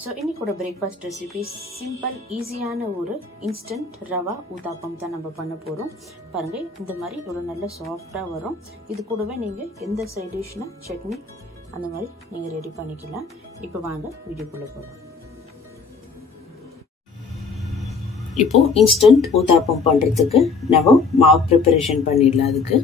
So இன்னைக்கு breakfast recipe simple ஈஸியான ஒரு instant ரவா ஊத்தாப்பம் தான் நம்ம பண்ண போறோம். பாருங்க இந்த மாதிரி ஒரு நல்ல சாஃப்ட்டா வரும். இது கூடவே நீங்க எந்த சைடு டிஷ்னா சட்னி அந்த மாதிரி நீங்க ரெடி பண்ணிக்கலாம். இப்போ வாங்க வீடியோக்குள்ள போலாம். இப்போ instant ஊத்தாப்பம் பண்றதுக்கு நம்ம மாவு preparation பண்ணிடலாம். அதுக்கு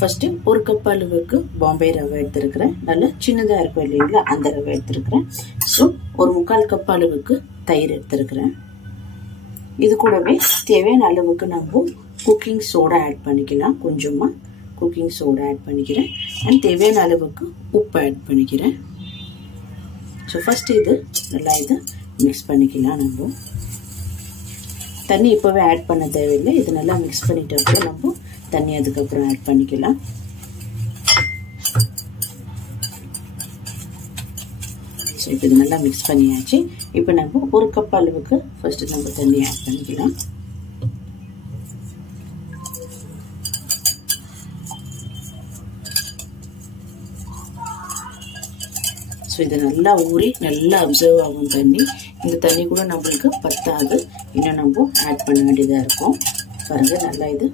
ஃபர்ஸ்ட் ஒரு கப் அளவுக்கு பாம்பே ரவை எடுத்துக்கிறேன். நல்ல சின்னதா இருக்கும் இல்லைங்களா, அந்த ரவை எடுத்துக்கிறேன். ஸோ ஒரு 1/4 கப் அளவுக்கு தயிர் எடுத்துக்கிறேன். இது கூடவே தேவையான அளவுக்கு நம்ம குக்கிங் சோடா ஆட் பண்ணிக்கலாம். கொஞ்சமா குக்கிங் சோடா ஆட் பண்ணிக்கிறேன். அண்ட் தேவையான அளவுக்கு உப்பு ஆட் பண்ணிக்கிறேன். ஸோ ஃபர்ஸ்ட் இது நல்லா இதை மிக்ஸ் பண்ணிக்கலாம். நம்ம தண்ணி இப்போவே ஆட் பண்ண தேவையில்லை. இது நல்லா மிக்ஸ் பண்ணிட்டு அப்புறம் நம்ம தண்ணி அதுக்கப்புறம் ஆட் பண்ணிக்கலாம். ஸோ இப்போ இது நல்லா மிக்ஸ் பண்ணியாச்சு. இப்போ நம்ம ஒரு கப் அளவுக்கு ஃபர்ஸ்ட் நம்ம தண்ணி ஆட் பண்ணிக்கலாம். ஸோ இது நல்லா ஊறி நல்லா அப்சர்வ் ஆகும் தண்ணி. இந்த தண்ணி கூட நம்மளுக்கு பத்தாது, இன்னும் நம்ம ஆட் பண்ண வேண்டியதாக இருக்கும். பாருங்க நல்லா இது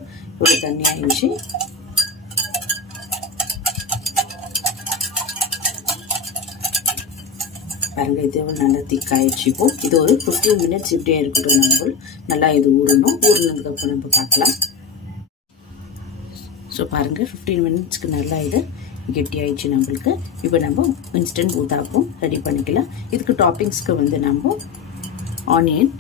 ஒரு தண்ணி ஆயிடுச்சு. பாருங்க இது நல்லா திக் ஆயிடுச்சு. இப்போ இது ஒரு 15 மினிட்ஸ் இப்படியே இருக்கட்டும். நம்ம நல்லா இது ஊறணும். ஊறினதுக்கு அப்புறம் நம்ம பார்க்கலாம். ஸோ பாருங்க 15 மினிட்ஸ்க்கு நல்லா இது கெட்டி ஆயிடுச்சு நம்மளுக்கு. இப்போ நம்ம இன்ஸ்டன்ட் ஊத்தாப்பம் ரெடி பண்ணிக்கலாம். இதுக்கு டாப்பிங்ஸ்க்கு வந்து நம்ம ஆனியன்,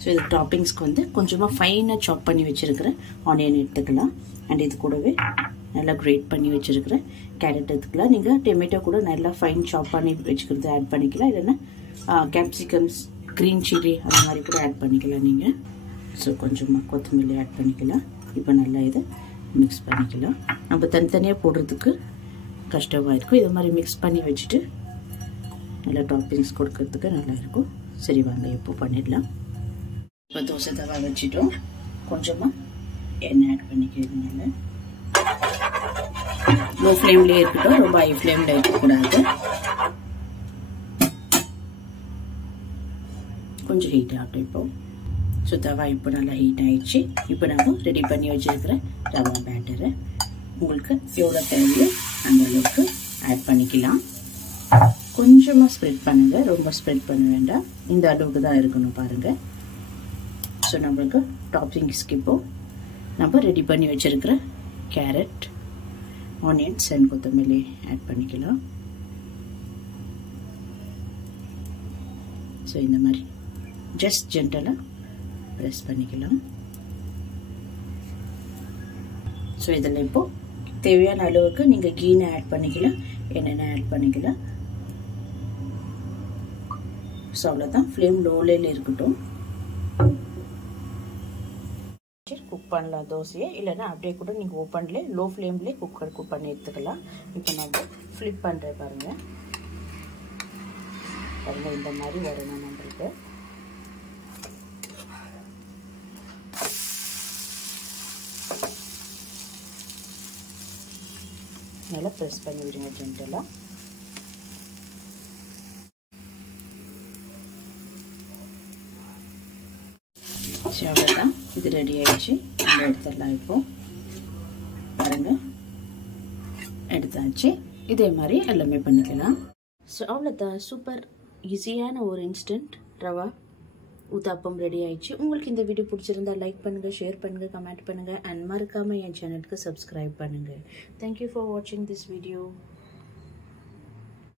ஸோ இதுக்கு டாப்பிங்ஸ்க்கு வந்து கொஞ்சமாக ஃபைனாக சாப் பண்ணி வச்சுருக்கிறேன் ஆனியன் எடுத்துக்கலாம். அண்ட் இது கூடவே நல்லா கிரேட் பண்ணி வச்சுருக்கிறேன் கேரட் எடுத்துக்கலாம். நீங்கள் டொமேட்டோ கூட நல்லா ஃபைன் சாப் பண்ணி வச்சுக்கிறது ஆட் பண்ணிக்கலாம். இல்லைன்னா கேப்சிகம்ஸ், க்ரீன் சில்லி அந்த மாதிரி கூட ஆட் பண்ணிக்கலாம் நீங்கள். ஸோ கொஞ்சமாக கொத்தமல்லி ஆட் பண்ணிக்கலாம். இப்போ நல்லா இதை மிக்ஸ் பண்ணிக்கலாம். நம்ம தனித்தனியாக போடுறதுக்கு கஷ்டமாக இருக்கும். இது மாதிரி மிக்ஸ் பண்ணி வச்சுட்டு நல்லா டாப்பிங்ஸ் கொடுக்கறதுக்கு நல்லா இருக்கும். சரி வாங்க இப்போ பண்ணிடலாம். இப்போ தோசை தவா வச்சுட்டோம். கொஞ்சமாக எண்ணெய் ஆட் பண்ணிக்கிறதுனால லோ ஃப்ளேம்லேயே இருக்கட்டும், ரொம்ப ஹை ஃப்ளேமில் இருக்கக்கூடாது. கொஞ்சம் ஹீட் ஆகட்டும் இப்போ. ஸோ தவா இப்போ நல்லா ஹீட் ஆயிடுச்சு. இப்போ நம்ம ரெடி பண்ணி வச்சிருக்கிற ரவா பேட்டரை உங்களுக்கு எவ்வளோ தேவையோ அந்த அளவுக்கு ஆட் பண்ணிக்கலாம். கொஞ்சமாக ஸ்ப்ரெட் பண்ணுங்க, ரொம்ப ஸ்ப்ரெட் பண்ண வேண்டாம். இந்த அளவுக்கு தான் இருக்கணும் பாருங்க. ஸோ நம்மளுக்கு டாப்பிங்ஸ்க்கு இப்போ நம்ம ரெடி பண்ணி வச்சிருக்கிற கேரட், ஆனியன்ஸ் அண்ட் கொத்தமல்லி ஆட் பண்ணிக்கலாம். ஸோ இந்த மாதிரி ஜஸ்ட் ஜென்டலாக ப்ரெஸ் பண்ணிக்கலாம். ஸோ இதில் இப்போ தேவையான அளவுக்கு நீங்கள் கீனை ஆட் பண்ணிக்கலாம், என்னென்ன ஆட் பண்ணிக்கலாம். ஸோ அவ்வளோதான். ஃப்ளேம் லோவில் இருக்கட்டும். குக் பண்ணலாம் தோசையை, இல்லைன்னா அப்படியே கூட நீங்கள் ஓப்பன்லேயே லோ ஃப்ளேம்லேயே குக் பண்ணி எடுத்துக்கலாம். இப்போ நம்ம ஃப்ளிப் பண்ணுறேன் பாருங்கள். பாருங்கள் இந்த மாதிரி வரணும் நம்மளுக்கு. நல்லா ப்ரெஸ் பண்ணி விடுங்க ஜென்டலாக. அவ்வளோதான், இது ரெடி ஆயிடுச்சு. நம்ம எடுத்துடலாம். இப்போ பாருங்க எடுத்தாச்சு. இதே மாதிரி எல்லாமே பண்ணிக்கலாம். ஸோ அவ்வளோதான், சூப்பர் ஈஸியான ஒரு இன்ஸ்டன்ட் ரவா ஊத்தாப்பம் ரெடி ஆயிடுச்சு. உங்களுக்கு இந்த வீடியோ பிடிச்சிருந்தா லைக் பண்ணுங்கள், ஷேர் பண்ணுங்கள், கமெண்ட் பண்ணுங்கள் அண்ட் மறக்காமல் என் சேனலுக்கு சப்ஸ்கிரைப் பண்ணுங்கள். தேங்க்யூ ஃபார் வாட்சிங் திஸ் வீடியோ.